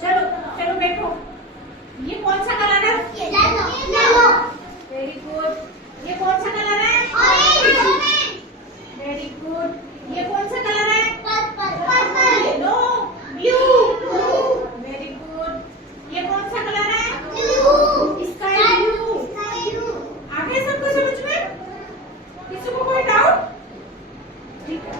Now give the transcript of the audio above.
चलो चलो बैठो। ये कौन सा कलर है? Very good. ये कौन सा कलर है? Very good. ये कौन सा कलर है? Yellow blue. Very good. ये कौन सा कलर है? Sky blue. आ गया सबको समझ में? किसी को कोई डाउट? ठीक है।